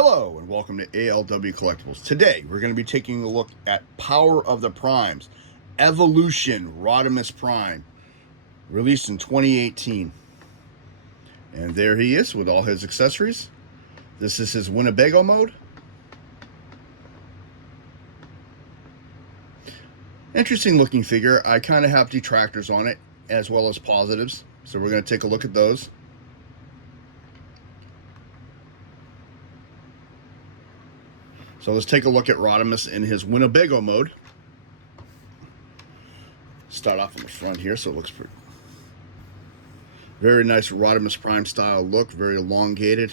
Hello and welcome to ALW Collectibles. Today we're going to be taking a look at Power of the Primes Evolution Rodimus Prime, released in 2018. And there he is with all his accessories. This is his Winnebago mode. Interesting looking figure. I kind of have detractors on it as well as positives, so we're going to take a look at those. So let's take a look at Rodimus in his Winnebago mode. Start off on the front here, so it looks pretty. Very nice Rodimus Prime style look, very elongated.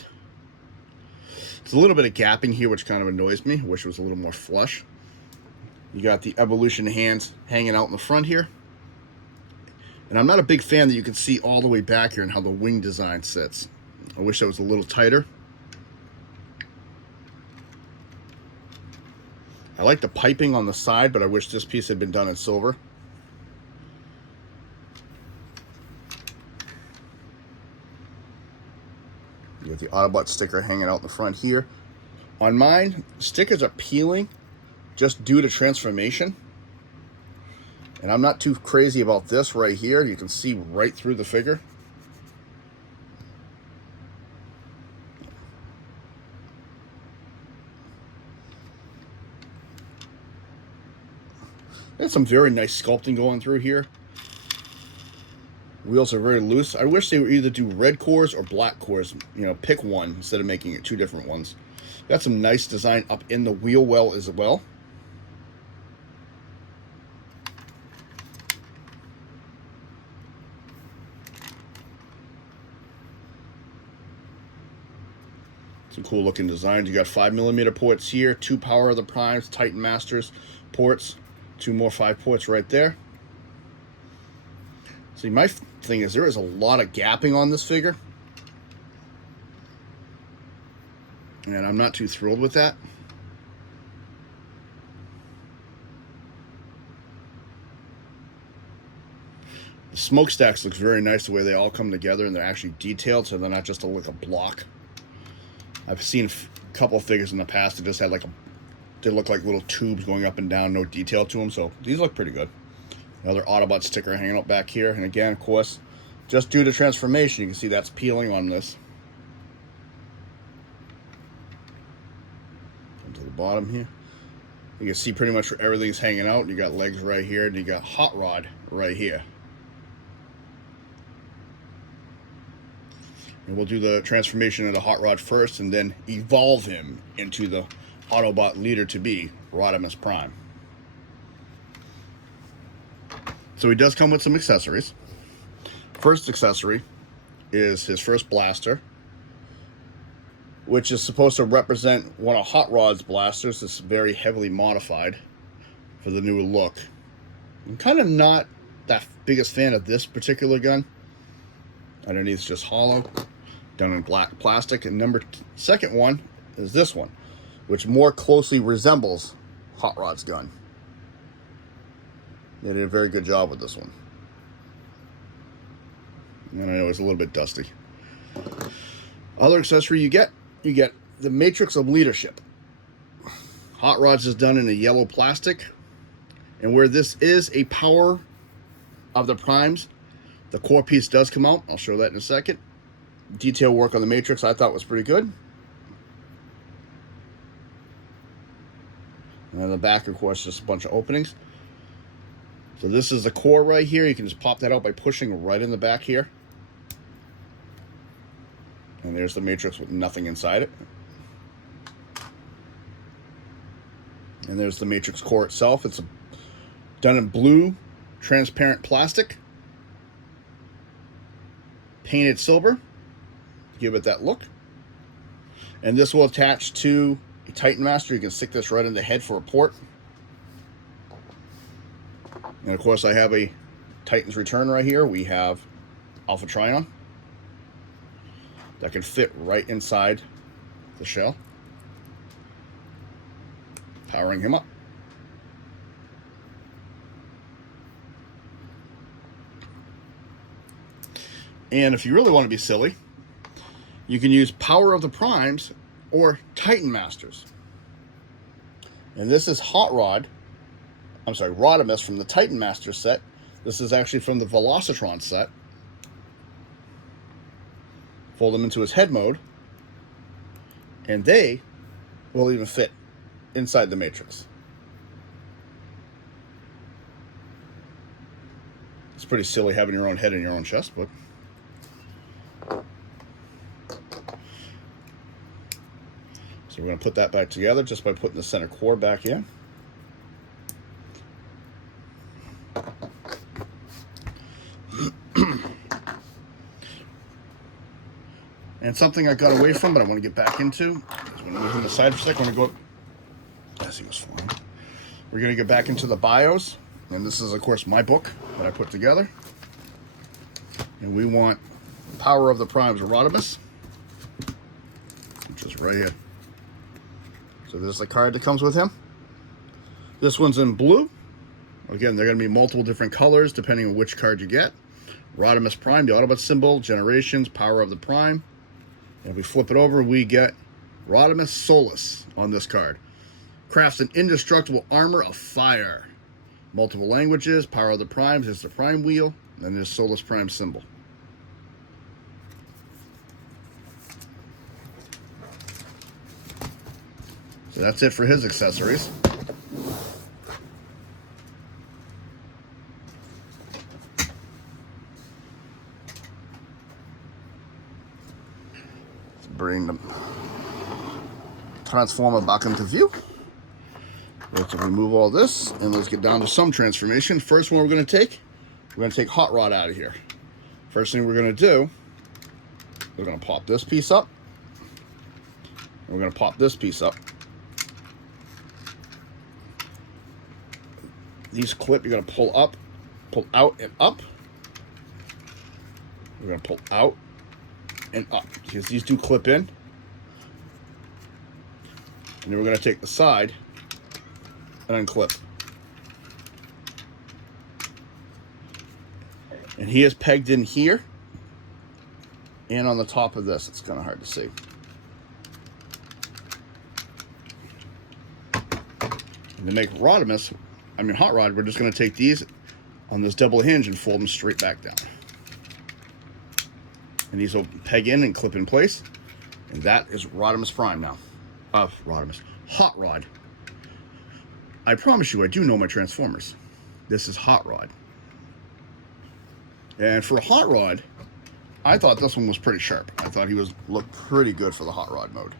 There's a little bit of gapping here, which kind of annoys me. Wish it was a little more flush. You got the Evolution hands hanging out in the front here. And I'm not a big fan that you can see all the way back here and how the wing design sits. I wish that was a little tighter. I like the piping on the side, but I wish this piece had been done in silver. You got the Autobot sticker hanging out in the front here. On mine, stickers are peeling just due to transformation. And I'm not too crazy about this right here. You can see right through the figure. There's some very nice sculpting going through here. Wheels are very loose. I wish they would either do red cores or black cores. You know, pick one instead of making it two different ones. Got some nice design up in the wheel well as well. Some cool looking designs. You got 5mm ports here, 2 Power of the Primes, Titan Masters ports, 2 more 5 ports right there. See, my thing is there is a lot of gapping on this figure, and I'm not too thrilled with that. The smokestacks look very nice the way they all come together and they're actually detailed, so they're not just like a block. I've seen a couple of figures in the past that just had they look like little tubes going up and down, no detail to them, so these look pretty good. Another Autobot sticker hanging out back here, and again, of course, just due to transformation, you can see that's peeling on this. Come to the bottom here. You can see pretty much where everything's hanging out. You got legs right here, and you got Hotrod right here. And we'll do the transformation of the Hotrod first, and then evolve him into the Autobot leader-to-be, Rodimus Prime. So he does come with some accessories. First accessory is his first blaster, which is supposed to represent one of Hot Rod's blasters. It's very heavily modified for the new look. I'm kind of not that biggest fan of this particular gun. Underneath it's just hollow, done in black plastic. And second one is this one, which more closely resembles Hot Rod's gun. They did a very good job with this one. And I know it's a little bit dusty. Other accessory you get the Matrix of Leadership. Hot Rod's is done in a yellow plastic. And where this is a Power of the Primes, the core piece does come out. I'll show that in a second. Detail work on the Matrix I thought was pretty good. And on the back, of course, just a bunch of openings. So this is the core right here. You can just pop that out by pushing right in the back here. And there's the Matrix with nothing inside it. And there's the Matrix core itself. It's done in blue, transparent plastic. Painted silver. Give it that look. And this will attach to a Titan Master. You can stick this right in the head for a port. And of course I have a Titan's Return right here. We have Alpha Trion that can fit right inside the shell. Powering him up. And if you really want to be silly, you can use Power of the Primes or Titan Masters. And this is Rodimus from the Titan Master set. This is actually from the Velocitron set. Fold him into his head mode, and they will even fit inside the Matrix. It's pretty silly having your own head in your own chest, but so we're going to put that back together just by putting the center core back in. And something I got away from, but I want to get back into, is when I move him aside for a second, I want to go, as he was flying. We're going to get back into the bios, and this is, of course, my book that I put together. And we want Power of the Primes Rodimus, which is right here. So this is the card that comes with him. This one's in blue. Again, they're going to be multiple different colors depending on which card you get. Rodimus Prime, the Autobot symbol, Generations, Power of the Prime. And if we flip it over, we get Rodimus Solus on this card. Crafts an indestructible armor of fire. Multiple languages, Power of the Primes is the Prime wheel, and there's Solus Prime symbol. So that's it for his accessories. Let's bring the Transformer back into view. Let's remove all this, and let's get down to some transformation. First one we're going to take Hotrod out of here. First thing we're going to do, we're going to pop this piece up. We're going to pop this piece up. These clip, you're going to pull up, pull out and up. We're going to pull out and up because these do clip in. And then we're going to take the side and unclip. And he is pegged in here and on the top of this. It's kind of hard to see. And to make Hotrod, we're just going to take these on this double hinge and fold them straight back down. And these will peg in and clip in place. And that is Rodimus Prime now. Hotrod. I promise you, I do know my Transformers. This is Hotrod. And for a Hotrod, I thought this one was pretty sharp. I thought he looked pretty good for the Hotrod mode.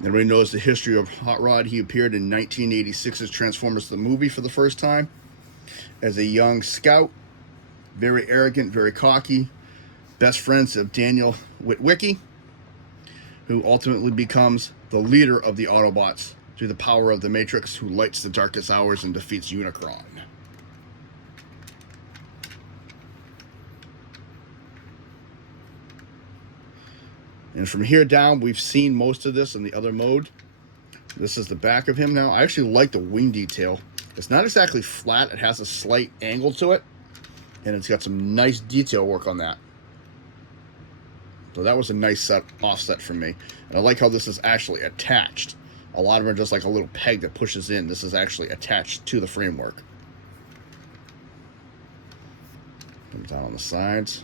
Everybody knows the history of Hotrod. He appeared in 1986's Transformers the movie for the first time as a young scout, very arrogant, very cocky, best friends of Daniel Witwicky, who ultimately becomes the leader of the Autobots through the power of the Matrix, who lights the darkest hours and defeats Unicron. And from here down, we've seen most of this in the other mode. This is the back of him now. I actually like the wing detail. It's not exactly flat. It has a slight angle to it. And it's got some nice detail work on that. So that was a nice offset for me. And I like how this is actually attached. A lot of them are just like a little peg that pushes in. This is actually attached to the framework. Comes down on the sides.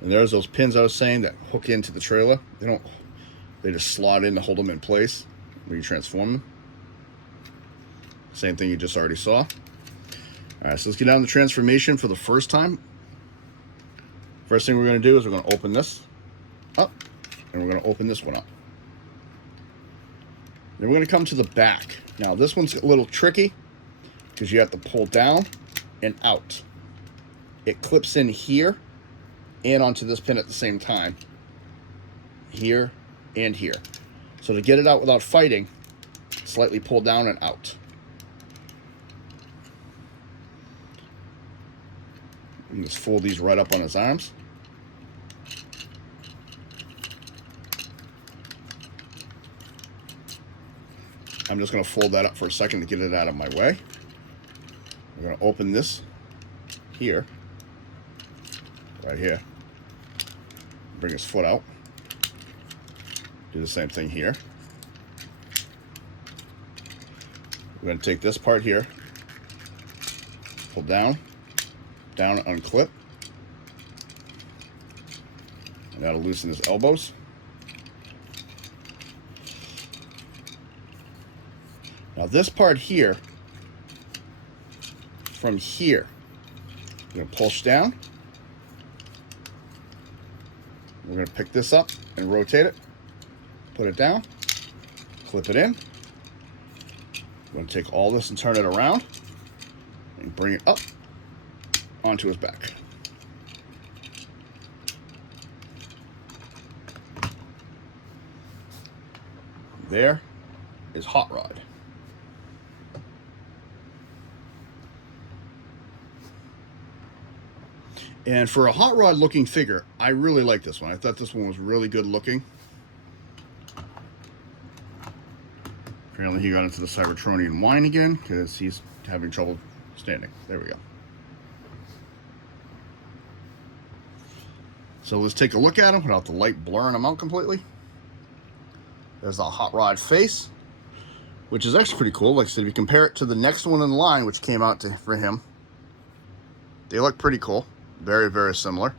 And there's those pins I was saying that hook into the trailer. They just slot in to hold them in place when you transform them. Same thing you just already saw. All right, so let's get down to transformation for the first time. First thing we're going to do is we're going to open this up, and we're going to open this one up. Then we're going to come to the back. Now this one's a little tricky because you have to pull down and out. It clips in here and onto this pin at the same time. Here and here. So to get it out without fighting, slightly pull down and out. And just fold these right up on his arms. I'm just going to fold that up for a second to get it out of my way. We're going to open this here, right here. Bring his foot out. Do the same thing here. We're going to take this part here, pull down, and unclip. And that'll loosen his elbows. Now this part here, from here, we're going to push down. We're going to pick this up and rotate it, put it down, clip it in. We're going to take all this and turn it around and bring it up onto his back. There is Hotrod. And for a Hotrod looking figure, I really like this one. I thought this one was really good looking. Apparently he got into the Cybertronian whine again because he's having trouble standing. There we go. So let's take a look at him without the light blurring him out completely. There's the Hotrod face, which is actually pretty cool. Like I said, if you compare it to the next one in line, which came out for him, they look pretty cool. Very, very similar.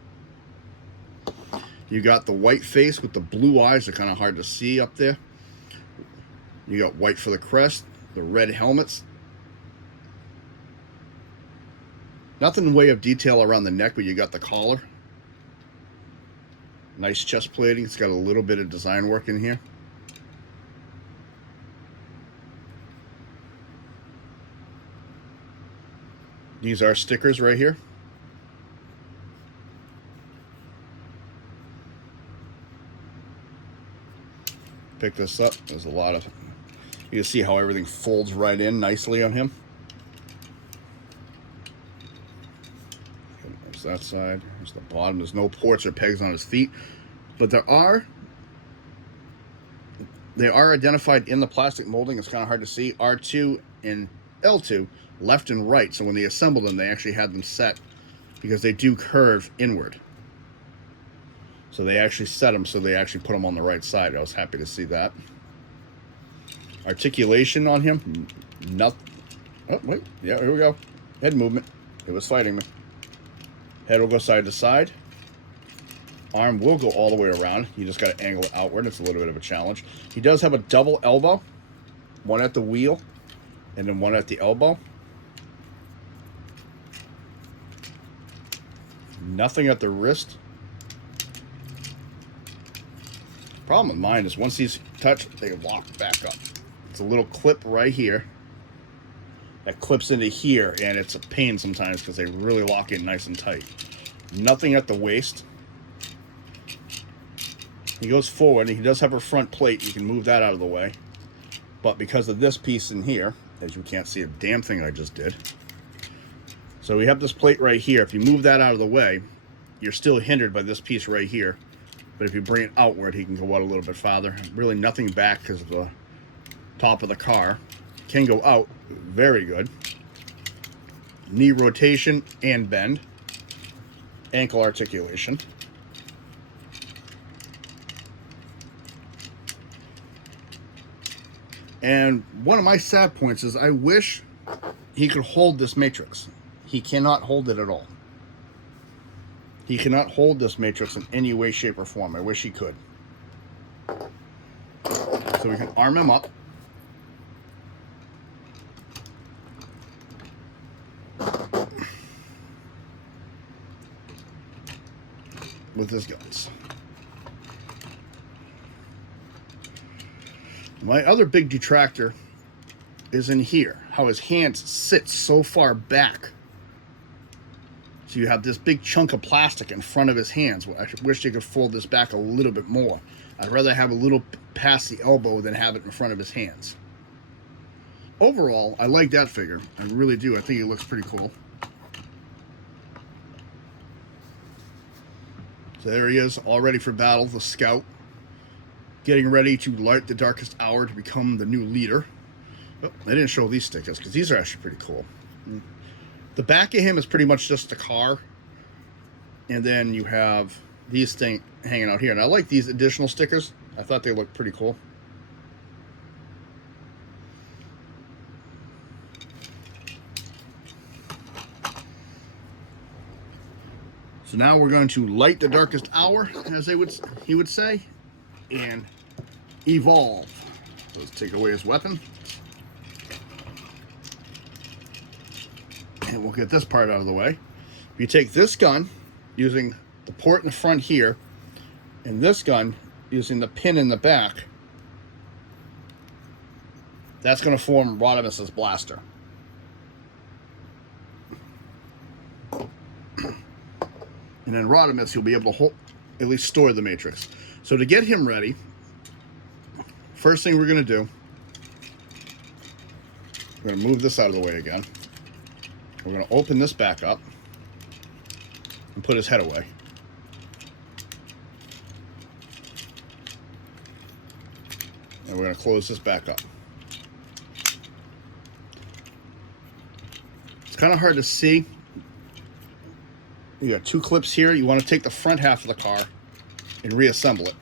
You got the white face with the blue eyes. They're kind of hard to see up there. You got white for the crest, the red helmets. Nothing in the way of detail around the neck, but you got the collar. Nice chest plating. It's got a little bit of design work in here. These are stickers right here. Pick this up. There's a lot of, you can see how everything folds right in nicely on him. There's that side. There's the bottom. There's no ports or pegs on his feet, but they are identified in the plastic molding. It's kind of hard to see. R2 and L2, left and right. So when they assembled them, they actually had them set because they do curve inward. So they actually set them so they actually put them on the right side. I was happy to see that. Articulation on him, nothing. Oh, wait. Yeah, here we go. Head movement. It was fighting me. Head will go side to side. Arm will go all the way around. You just got to angle it outward. It's a little bit of a challenge. He does have a double elbow. One at the wheel and then one at the elbow. Nothing at the wrist. Problem with mine is once these touch, they lock back up. It's a little clip right here that clips into here, and it's a pain sometimes because they really lock in nice and tight. Nothing at the waist. He goes forward, and he does have a front plate. You can move that out of the way. But because of this piece in here, as you can't see a damn thing I just did. So we have this plate right here. If you move that out of the way, you're still hindered by this piece right here. But if you bring it outward, he can go out a little bit farther. Really nothing back because of the top of the car. Can go out very good. Knee rotation and bend. Ankle articulation. And one of my sad points is I wish he could hold this matrix. He cannot hold it at all. He cannot hold this matrix in any way, shape, or form. I wish he could. So we can arm him up. With his guns. My other big detractor is in here. How his hands sit so far back. So you have this big chunk of plastic in front of his hands. I wish they could fold this back a little bit more. I'd rather have a little past the elbow than have it in front of his hands. Overall, I like that figure. I really do. I think it looks pretty cool. So there he is, all ready for battle, the scout. Getting ready to light the darkest hour to become the new leader. Oh, I didn't show these stickers because these are actually pretty cool. The back of him is pretty much just a car. And then you have these things hanging out here. And I like these additional stickers. I thought they looked pretty cool. So now we're going to light the darkest hour, as he would say, and evolve. So let's take away his weapon. And we'll get this part out of the way. If you take this gun, using the port in the front here, and this gun, using the pin in the back, that's going to form Rodimus's blaster. And then Rodimus, you'll be able to at least store the matrix. So to get him ready, first thing we're going to do, we're going to move this out of the way again. We're going to open this back up and put his head away. And we're going to close this back up. It's kind of hard to see. You got two clips here. You want to take the front half of the car and reassemble it.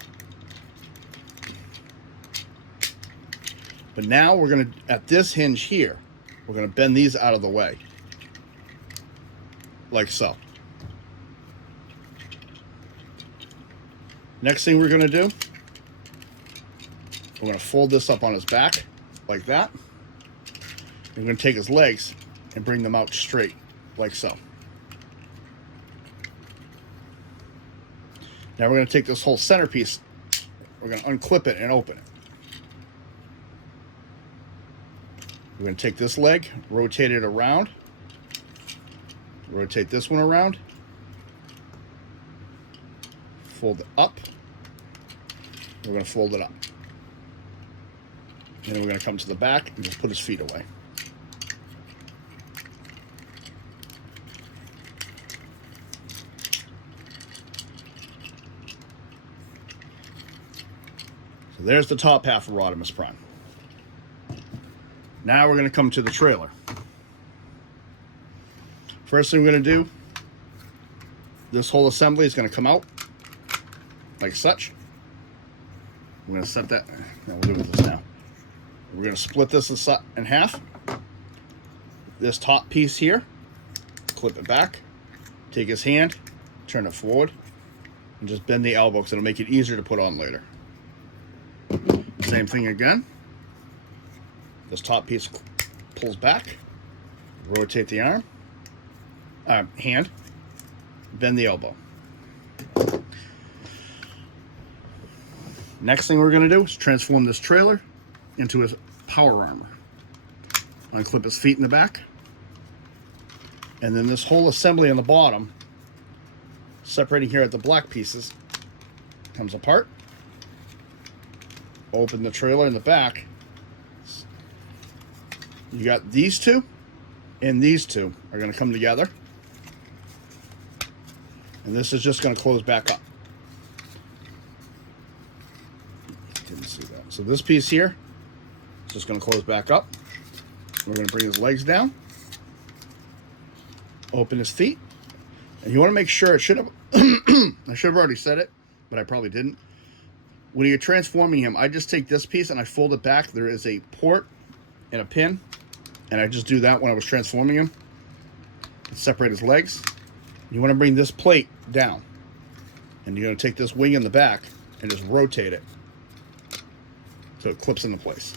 But now we're going to, at this hinge here, we're going to bend these out of the way. Like so. Next thing we're going to do, we're going to fold this up on his back, like that. And we're going to take his legs and bring them out straight, like so. Now we're going to take this whole centerpiece, we're going to unclip it and open it. We're going to take this leg, rotate it around, rotate this one around, fold it up, we're going to fold it up. And then we're going to come to the back and just put his feet away. So there's the top half of Rodimus Prime. Now we're going to come to the trailer. First thing we're going to do, this whole assembly is going to come out like such. We're going to set that. No, we'll do this now. We're going to split this in half. This top piece here, clip it back, take his hand, turn it forward, and just bend the elbow because it'll make it easier to put on later. Same thing again. This top piece pulls back, rotate the arm, hand, bend the elbow. Next thing we're going to do is transform this trailer into his power armor. Unclip his feet in the back, and then this whole assembly on the bottom, separating here at the black pieces, comes apart. Open the trailer in the back. You got these two and these two are going to come together, and this is just going to close back up. Didn't see that. So this piece here is just going to close back up. We're going to bring his legs down, open his feet, and you want to make sure, it should have I should have already said it, but I probably didn't. When you're transforming him, I just take this piece and I fold it back. There is a port and a pin, and I just do that when I was transforming him. Separate his legs. You want to bring this plate down, and you're going to take this wing in the back and just rotate it so it clips into place.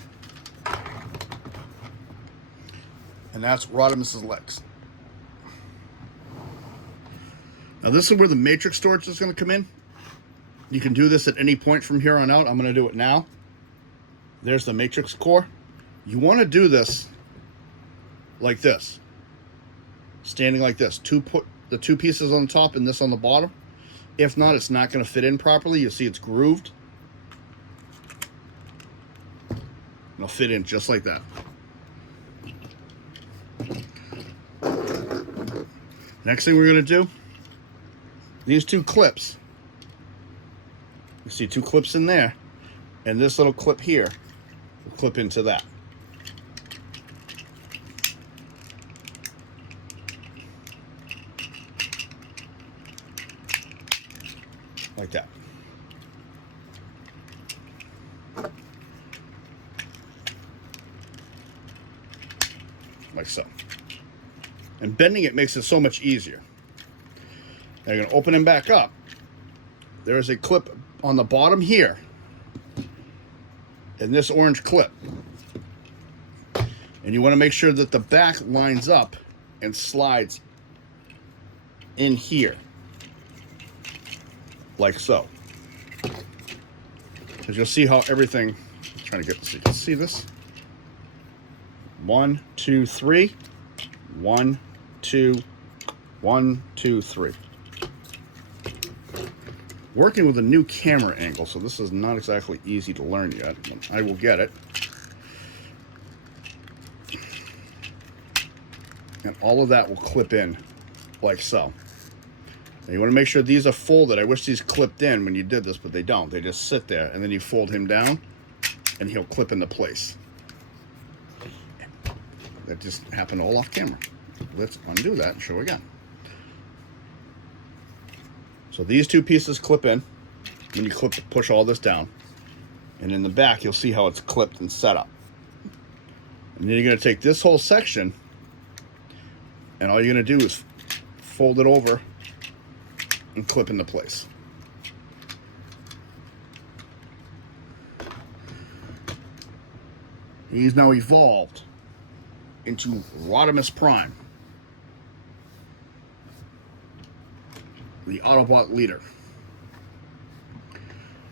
And that's Rodimus's legs. Now this is where the matrix storage is going to come in. You can do this at any point from here on out. I'm going to do it now. There's the matrix core. You want to do this like this. Standing like this. Put the two pieces on the top and this on the bottom. If not, it's not going to fit in properly. You'll see it's grooved. It'll fit in just like that. Next thing we're going to do, these two clips. You see two clips in there, and this little clip here will clip into that. like that. Like so. And bending it makes it so much easier. Now you're going to open him back up. There is a clip on the bottom here, and this orange clip. And you want to make sure that the back lines up and slides in here, like so. Because you'll see how everything, I'm trying to get so you can see this. 1, 2, 3. 1, 2, 1, 2, 3. Working with a new camera angle, so this is not exactly easy to learn yet. I will get it. And all of that will clip in like so. Now you want to make sure these are folded. I wish these clipped in when you did this, but they don't. They just sit there, and then you fold him down, and he'll clip into place. That just happened all off camera. Let's undo that and show again. So these two pieces clip in when you push all this down. And in the back, you'll see how it's clipped and set up. And then you're going to take this whole section, and all you're going to do is fold it over and clip into place. He's now evolved into Rodimus Prime, the Autobot leader.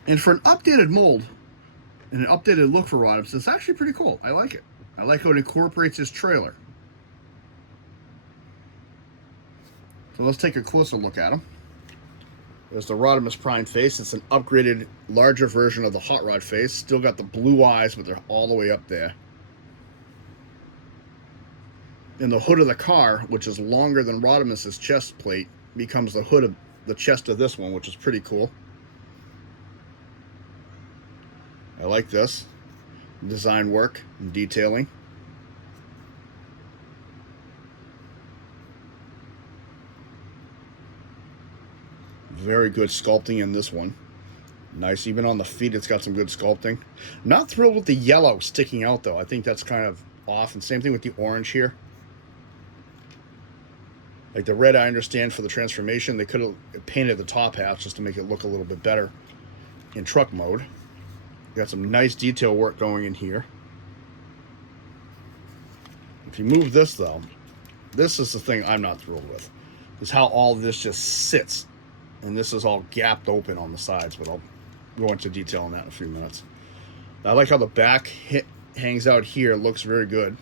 And for an updated mold and an updated look for Rodimus, it's actually pretty cool. I like it. I like how it incorporates his trailer. So let's take a closer look at him. There's the Rodimus Prime face. It's an upgraded, larger version of the Hot Rod face. Still got the blue eyes, but they're all the way up there. And the hood of the car, which is longer than Rodimus's chest plate, becomes the hood of the chest of this one, which is pretty cool. I like this design work and detailing. Very good sculpting in this one. Nice, even on the feet it's got some good sculpting. Not thrilled with the yellow sticking out though. I think that's kind of off, and same thing with the orange here. Like the red, I understand for the transformation. They could have painted the top half just to make it look a little bit better in truck mode. Got some nice detail work going in here. If you move this though, this is the thing I'm not thrilled with, is how all this just sits. And this is all gapped open on the sides, but I'll go into detail on that in a few minutes. I like how the back hangs out here. It looks very good.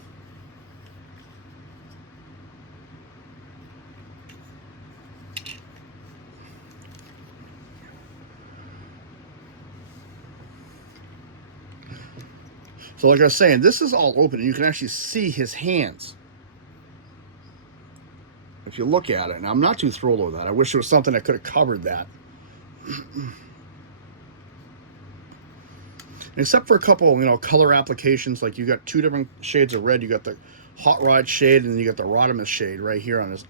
So like I was saying, this is all open, and you can actually see his hands if you look at it. And I'm not too thrilled with that. I wish there was something that could have covered that. Except for a couple, color applications. Like you got two different shades of red. You got the Hot Rod shade, and then you got the Rodimus shade right here on his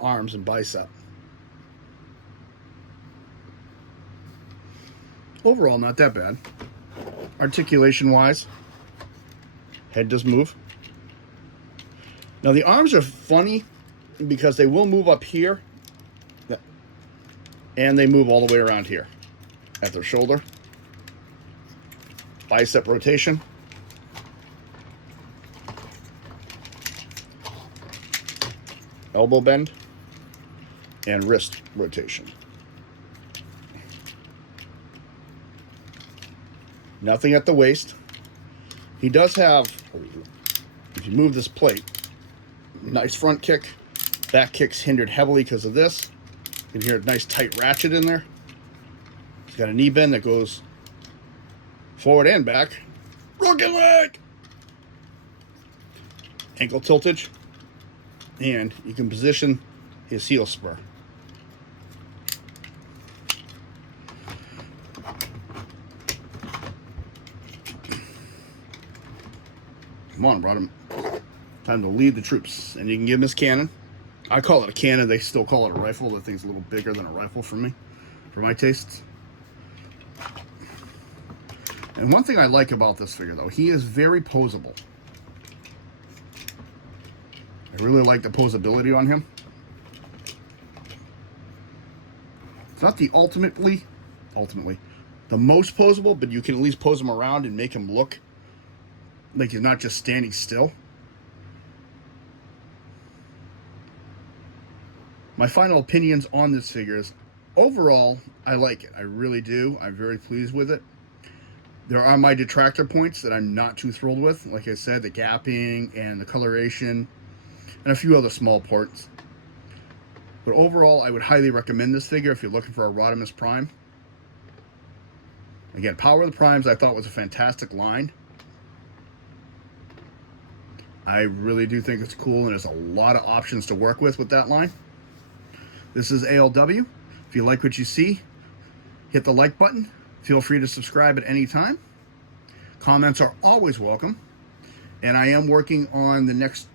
arms and bicep. Overall, not that bad. Articulation-wise, head does move. Now the arms are funny because they will move up here, and they move all the way around here at their shoulder. Bicep rotation. Elbow bend. And wrist rotation. Nothing at the waist. He does have, if you move this plate, nice front kick. Back kick's hindered heavily because of this. You can hear a nice tight ratchet in there. He's got a knee bend that goes forward and back. Rocket leg! Ankle tiltage. And you can position his heel spur. Come on, brought him. Time to lead the troops. And you can give him his cannon. I call it a cannon. They still call it a rifle. That thing's a little bigger than a rifle for me. for my tastes. And one thing I like about this figure, though, he is very posable. I really like the posability on him. It's not the ultimately, the most posable, but you can at least pose him around and make him look like he's not just standing still. My final opinions on this figure is, overall, I like it. I really do. I'm very pleased with it. There are my detractor points that I'm not too thrilled with. Like I said, the gapping and the coloration and a few other small parts. But overall, I would highly recommend this figure if you're looking for a Rodimus Prime. Again, Power of the Primes I thought was a fantastic line. I really do think it's cool, and there's a lot of options to work with that line. This is ALW. If you like what you see, hit the like button. Feel free to subscribe at any time. Comments are always welcome. And I am working on the next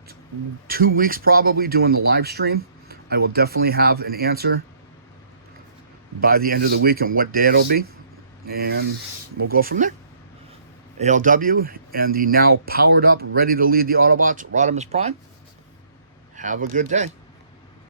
2 weeks probably doing the live stream. I will definitely have an answer by the end of the week on what day it'll be. And we'll go from there. ALW and the now powered up, ready to lead the Autobots, Rodimus Prime. Have a good day.